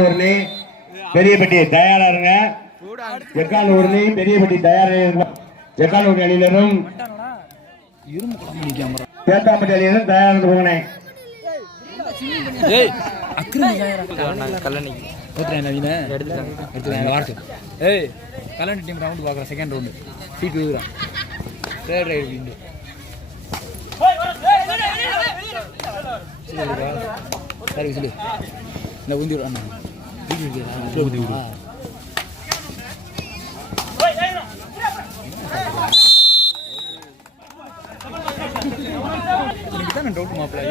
ஊர்னி பெரியப்பட்டி தயாரா இருங்க செக்கால் ஊர்னி பெரியப்பட்டி தயாரா இருங்க செக்கால் ஊர்னி அணியினரும் தேத்தாம்பட்டி அணியினரும் தயாரா இருந்து போங்கண்ணே ஏய், கல்லணை டீம் ரவுண்டு பார்க்குறேன் செகண்ட் ரவுண்டு விழுகிறான். தேர்ட் ரைடு சரி சொல்லு இந்த உந்தி விடு, அண்ணா வீடு விடு.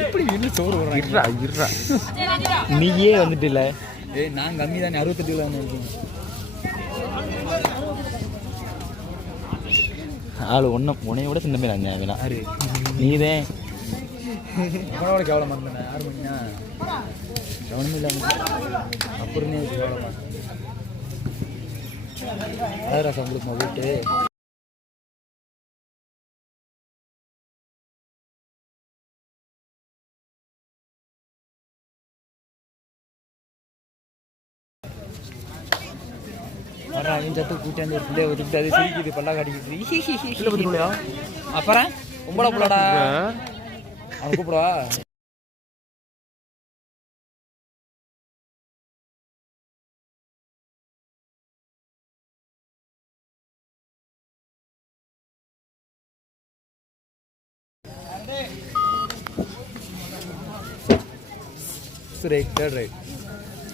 எப்படி சோறு நீயே வந்துட்டு இல்ல ஏய் நான் கம்மி தானே அறுபத்தெட்டு கிலோ ஆளு ஒன்ன உன்னைய விட சின்ன பேர் அஞ்சா நீதேன் உணவோட கேவலமாக இருந்தேன் யார் பண்ணியா கவனமே இல்லாம அப்புறம் நீ கேவலமா அழகராசா உங்களுக்கு வீட்டு? அவன் சத்து கூட்டாந்து ஒரு பிள்ளைய ஒதுக்கிட்டு அது சிரிக்குது பல்லா காட்டிக்கிட்டு அப்புறம்? உங்கள புள்ளடா. அவன் கூப்பிடுவா. ரைட் தேர்ட் ரைட்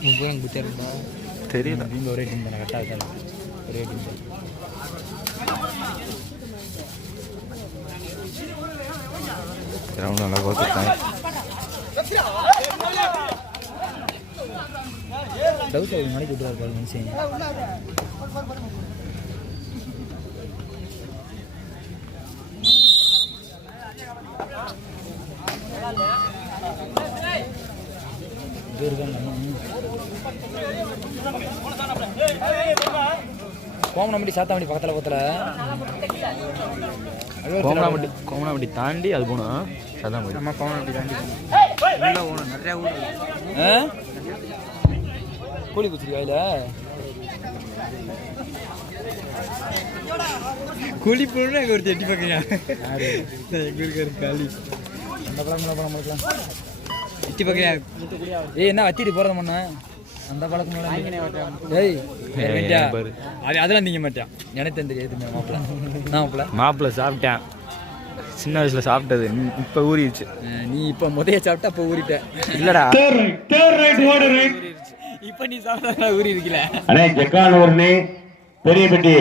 முப்பது எனக்கு புத்தியா இருந்தா தெரியல. நீங்க ஒரே தானே கரெக்டாக ஒரே டீம் கிரவுண்ட் நல்லா பார்த்துருக்கேன் டவுட் ஒரு மணிக்கு விட்டுருவாரு பாரு மனுஷன் கோமனம்பட்டி சாத்தாமட்டி பக்கத்தில் பக்கத்தில். கோமனாம்பட்டி கோமனாம்பட்டி தாண்டி அது போகணும் அதான் போய். நம்ம கோமனம்பட்டி தாண்டி உள்ள போகணும் நிறையா ஊர் கோழி குச்சிருக்கா இல்லை? கூலி போடணும் எங்க ஒரு எட்டி பார்க்கறியா யாரு? எங்க இருக்காரு காலி அந்த பழம் இந்த பழம் பழக்கலாம் எட்டி பார்க்கறியா ஏய் என்ன வத்திட்டு போகிறத பண்ண அந்த பழக்கம் ஏய் அதெல்லாம் நீங்க மாட்டான். எனக்கு தெரியாது மாப்பிள்ள மாப்பிள்ளை சாப்பிட்டேன். சின்ன வயசுல சாப்பிட்டது. இப்ப ஊறிடுச்சு. நீ இப்போ முதைய சாப்பிட்டா அப்போ ஊறிட்ட. இல்லடா. இப்போ நீ சாப்பிட்டா ஊறி இருக்கல. அண்ணே செக்கால் ஊர்னி பெரியப்பட்டி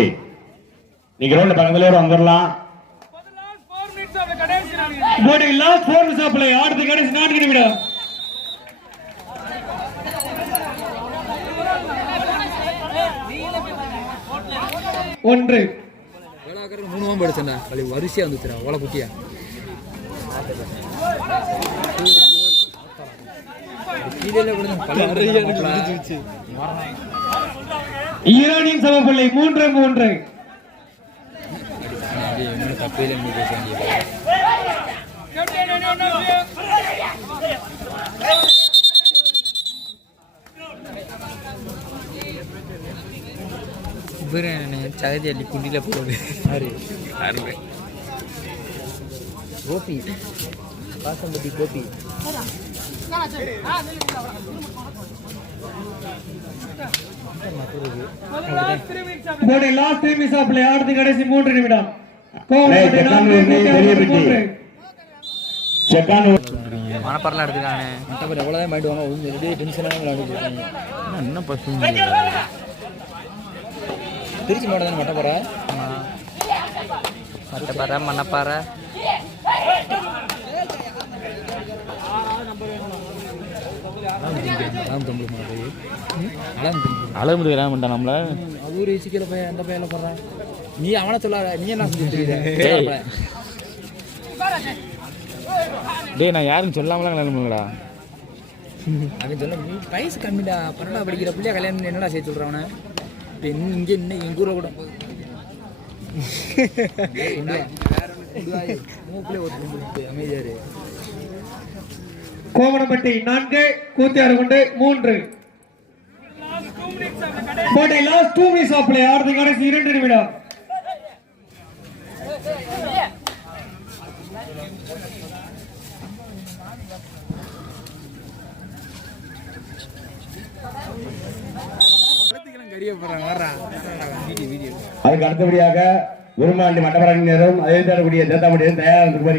நீங்க ரோட்ல பக்கத்துல வந்துடலாம் போடி லாஸ்ட் ஃபோர் மினிட்ஸ் பிளே ஆடுறது கடைசி நான்கு நிமிடம் ஒன்று. வேளாக்கருக்கு மூணு மாம்பு அடிச்சேன்டா அது வரிசையாக வந்துச்சுடா ஓலை குட்டியா. ஈரானின் சமப்பிள்ளை மூன்று மூன்று தப்பு இல்லை இவரு சகதி அள்ளி குண்டில போடுறது யாரு? கோபி. பாசம்பட்டி கோபி. கடைசி மூன்று நிமிடம். மனப்பரலாம் எடுத்துக்கானே மற்றபடி எவ்வளோதான் மாட்டு வாங்க ஒன்று ரெடி டென்ஷனாக விளையாடுறாங்க என்ன பசங்க திருச்சி மாவட்டம் தானே மட்டப்பாறை மண்ணப்பாறை அலாம் தமிழ் மாடு அலாம் தமிழ் அழகுமுது கிராமண்டா நம்மள. அவரு சீக்கிர பையன் அந்த பையன் போடுறான் நீ அவனை சொல்லாத நீ என்ன செஞ்சுட்டு டேய். டேய் நான் யாரும் சொல்லாமலாம் கல்யாணம் பண்ணலடா. அவன் சொல்ல நீ வயசு கம்மிடா பன்னெண்டா படிக்கிற பிள்ளைய கல்யாணம் பண்ணி என்னடா சேர்த்து விட்றவன இங்கே இன்னும் எங்கள் ஊரை கூட மூப்பிலே கோவணப்பட்டி நான்கு கூத்தியாறு கொண்டு மூன்று. போட்டை last two minutes of play கடைசி இரண்டு நிமிடம். அதுக்கு அடுத்தபடியாக விரும்பாண்டி மட்டமரணியினரும் அதை தரக்கூடிய தேத்தாமட்டியும் தயாராக இருக்குமாறு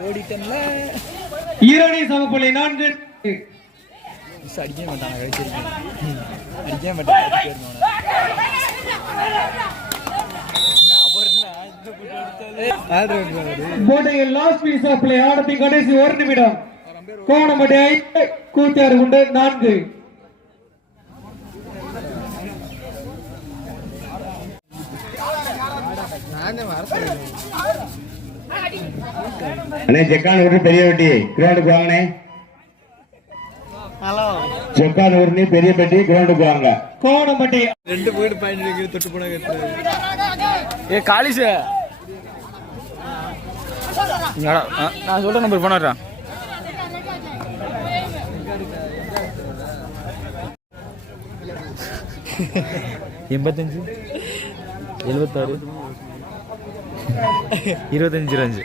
ஓடிட்டன்ல ஈரணி சமப்புள்ளி நான்கு. மிஸ் அடிக்கவே மாட்டாங்க கழிச்சிருக்கேன் அடிக்கவே மாட்டாங்க கடைசி ஒரு நிமிடம். கோவணப்பட்டி ஐந்து கூத்தியாறு கொண்டு நான்கு. அண்ணே செக்கான் ஊர்னி பெரிய வெட்டி. கிரௌண்டுக்கு வாங்கண்ணே. செக்கான் ஊர்னி பெரிய பெட்டி கிரௌண்டுக்கு வாங்க. கோவணப்பட்டி ரெண்டு போயிட்டு பாயிண்ட் தொட்டு போனா ஏ காலிஸ் நான் சொல்ற நம்பர் போன வரேன் எண்பத்தஞ்சு எழுபத்தாறு இருபத்தஞ்சு அஞ்சு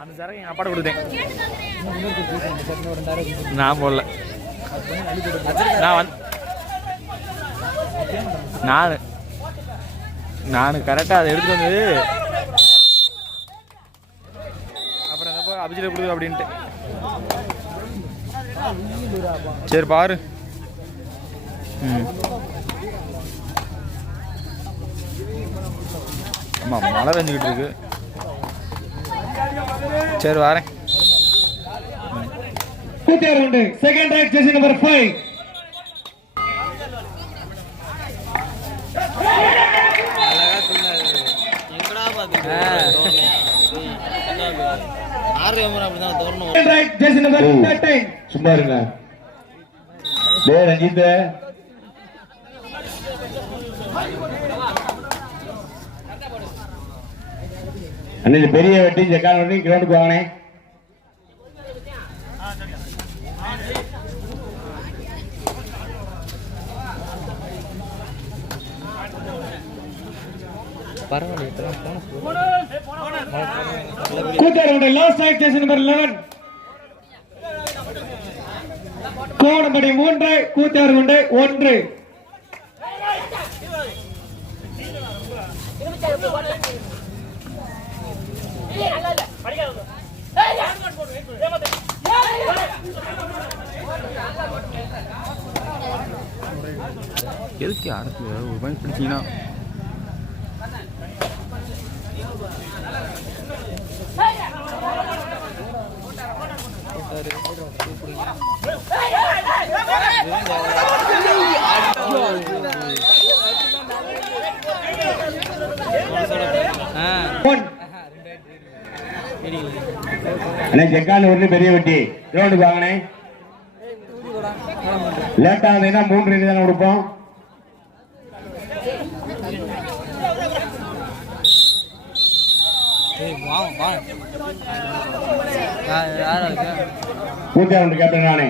அந்த சரக்கு எங்கள் அப்பாட்ட கொடுத்தேன். நான் போடல. நான் வந்து நான் நான் கரெக்டாக அதை எடுத்துட்டு வந்தது அப்புறம் என்னப்போ அபிஜியில் கொடுக்கு அப்படின்ட்டு. சரி பாரு. ம். ஆமாம் மழை பெஞ்சிக்கிட்டு இருக்கு. சரி வரேன். Second right jersey number five சும்மா இருங்க. டே ரஞ்சித் அண்ணே பெரிய வெட்டி செக்கான் வெட்டி கிரௌண்டுக்கு வாங்கண்ணே பரவாயில்ல கூத்தார் லாஸ்ட் ரைட் நம்பர் லெவன் கோவணப்படி மூன்று கூத்தாறு ஒன்று ஒன்று. எதுக்கு அடுத்து ஒரு பாயிண்ட் பிடிச்சிங்கன்னா. ஊர்னி பெரிய வெட்டி கிரௌண்டுக்கு வாங்கண்ணே. லேட் ஆகுதுன்னா மூன்று ரெண்டு தானே கொடுப்போம். நூற்றி ரெண்டு கேப்டன் நானே